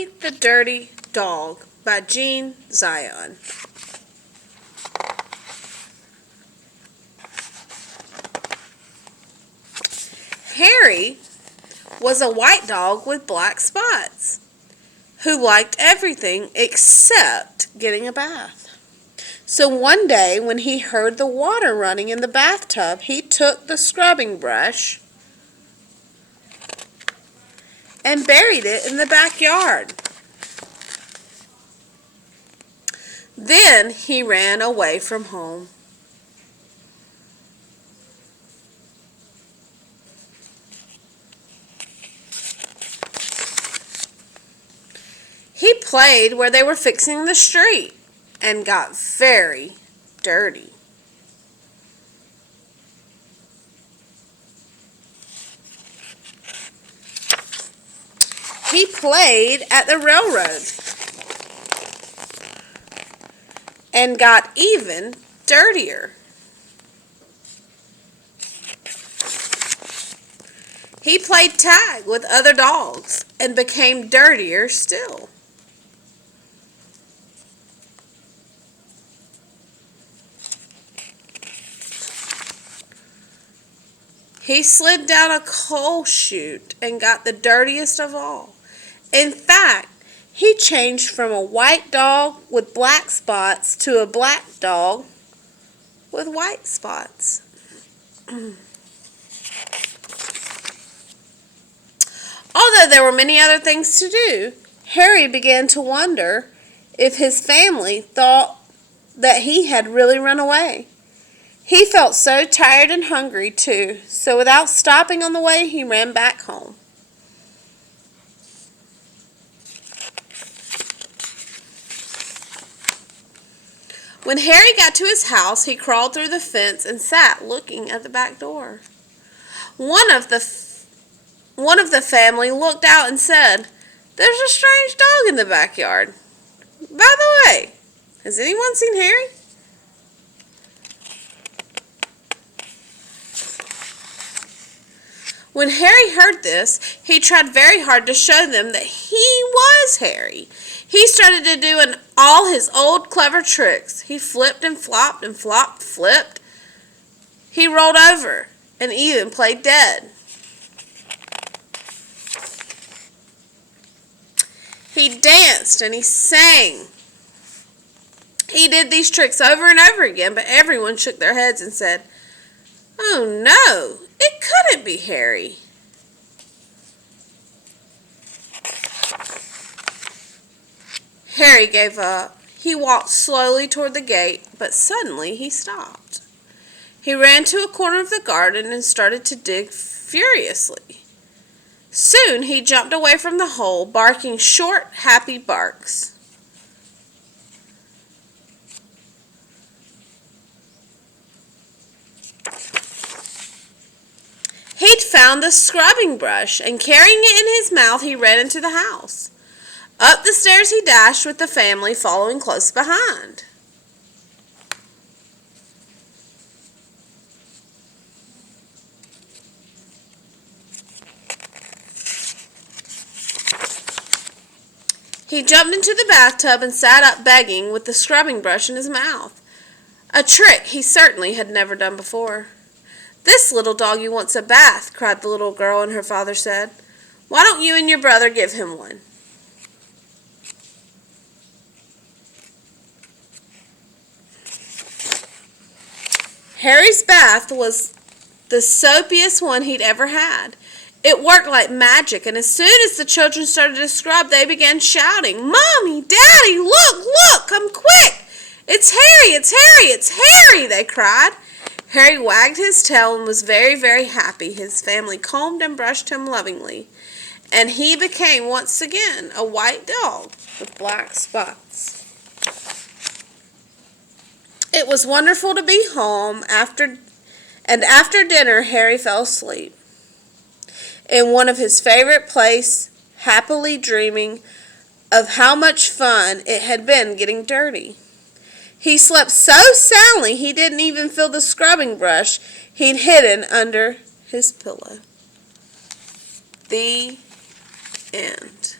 Harry the Dirty Dog by Jean Zion. Harry was a white dog with black spots who liked everything except getting a bath. So one day when he heard the water running in the bathtub, he took the scrubbing brush and buried it in the backyard. Then he ran away from home. He played where they were fixing the street and got very dirty. He played at the railroad and got even dirtier. He played tag with other dogs and became dirtier still. He slid down a coal chute and got the dirtiest of all. In fact, he changed from a white dog with black spots to a black dog with white spots. Although there were many other things to do, Harry began to wonder if his family thought that he had really run away. He felt so tired and hungry, too, so without stopping on the way, he ran back home. When Harry got to his house, he crawled through the fence and sat looking at the back door. One of the family looked out and said, "There's a strange dog in the backyard. By the way, has anyone seen Harry?" When Harry heard this, he tried very hard to show them that he was Harry. He started to do all his old clever tricks. He flipped and flopped and flopped, flipped. He rolled over and even played dead. He danced and he sang. He did these tricks over and over again, but everyone shook their heads and said, "Oh no, it couldn't be Harry." Harry gave up. He walked slowly toward the gate, but suddenly he stopped. He ran to a corner of the garden and started to dig furiously. Soon he jumped away from the hole, barking short, happy barks. He'd found the scrubbing brush, and carrying it in his mouth, he ran into the house. Up the stairs he dashed with the family following close behind. He jumped into the bathtub and sat up begging with the scrubbing brush in his mouth, a trick he certainly had never done before. "This little doggy wants a bath," cried the little girl, and her father said, "Why don't you and your brother give him one?" Harry's bath was the soapiest one he'd ever had. It worked like magic, and as soon as the children started to scrub, they began shouting, "Mommy, Daddy, look, come quick! It's Harry, it's Harry, it's Harry!" they cried. Harry wagged his tail and was very, very happy. His family combed and brushed him lovingly, and he became once again a white dog with black spots. It was wonderful to be home after dinner. Harry fell asleep in one of his favorite places, happily dreaming of how much fun it had been getting dirty. He slept so soundly he didn't even feel the scrubbing brush he'd hidden under his pillow. The end.